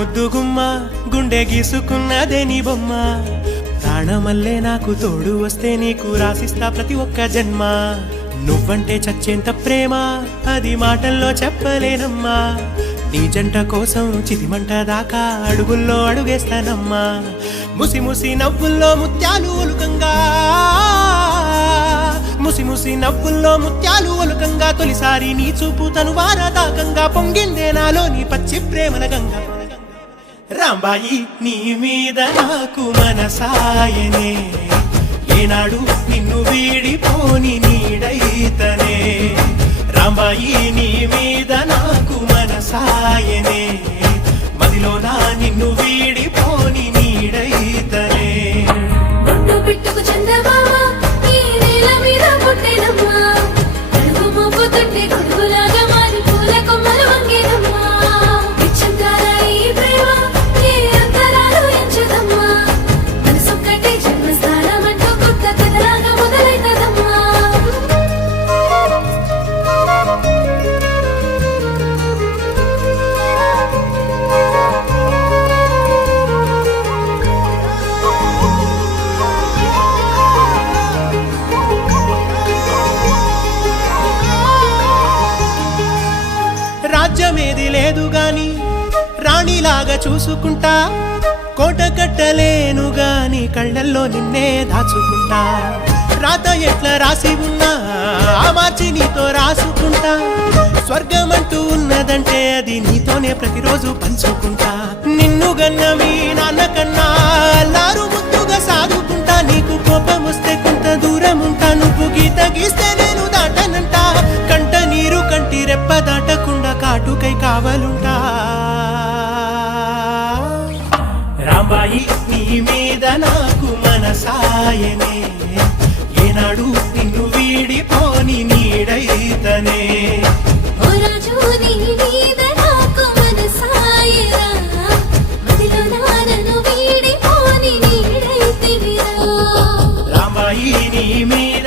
ముద్దుగుమ్మ గుండె గీసుకున్నదే నీ బొమ్మ ప్రాణమల్లే నాకు తోడు వస్తే నీకు రాసిస్తా ప్రతి ఒక్క జన్మ నువ్వంటే చచ్చేంత ప్రేమ అది మాటల్లో చెప్పలేనమ్మా నీ జంట కోసం చితిమంట దాకా అడుగుల్లో అడుగేస్తానమ్మా ముసి ముసి నవ్వుల్లో ముత్యాలు ఒలుకంగా ముసి ముసి నవ్వుల్లో ముత్యాలు ఒలుకంగా తొలిసారి నీ చూపు తను వారదాకంగా పొంగిందే నాలో నీ పచ్చి ప్రేమల గంగా రాంబాయి నీ మీద నాకు మనసాయనే ఏనాడు నిన్ను వీడిపోని నీడైతనే రాంబాయి నీ మీద నాకు మనసాయనే మదిలోన నిన్ను వీడిపోని నీడైతనే బొట్టు పెట్టుకు చందమామ ఈ నేల మీద పుట్టెనమ్మా అడుగు మోపుతుంటే గొడుగులాగా మారి పూల కొమ్మలు వంగేనమ్మా విచ్చింతార ఈ ప్రేమ ఏ అంతరాలు ఎంచదమ్మా మనసొక్కటే జన్మస్థానం అంటూ కొత్త కథలాగా మొదలైతదమ్మా రాజ్యమేది లేదు గాని రాణిలాగా చూసుకుంటా కోట కట్టలేను గాని కళ్ళల్లో నిన్నే దాచుకుంటా రాత ఎట్లా రాసి ఉన్నా ఆ మార్చి నీతో రాసుకుంటా స్వర్గమంటూ ఉన్నదంటే అది నీతోనే ప్రతిరోజు పంచుకుంటా నిన్ను గన్న మీ నాన్న కన్నా అల్లారు ముద్దుగా సాదుకుంటా నీకు కోపం వస్తే కొంత దూరం ఉంటా నువ్వు గీత గీస్తే నేను దాటనంట కంట నీరు కంటి రెప్ప దాటకుండా కాటుకై కావలుంటా రాంబాయి నీ మీద నాకు మనసాయనే ఏనాడు నిన్ను వీడిపోని నీడైతనే ఓ రాజు నీ మీద నాకు మనసాయరా మదిలో నన్ను వీడిపోని నీడైతివిరా రాంబాయి నీ మీద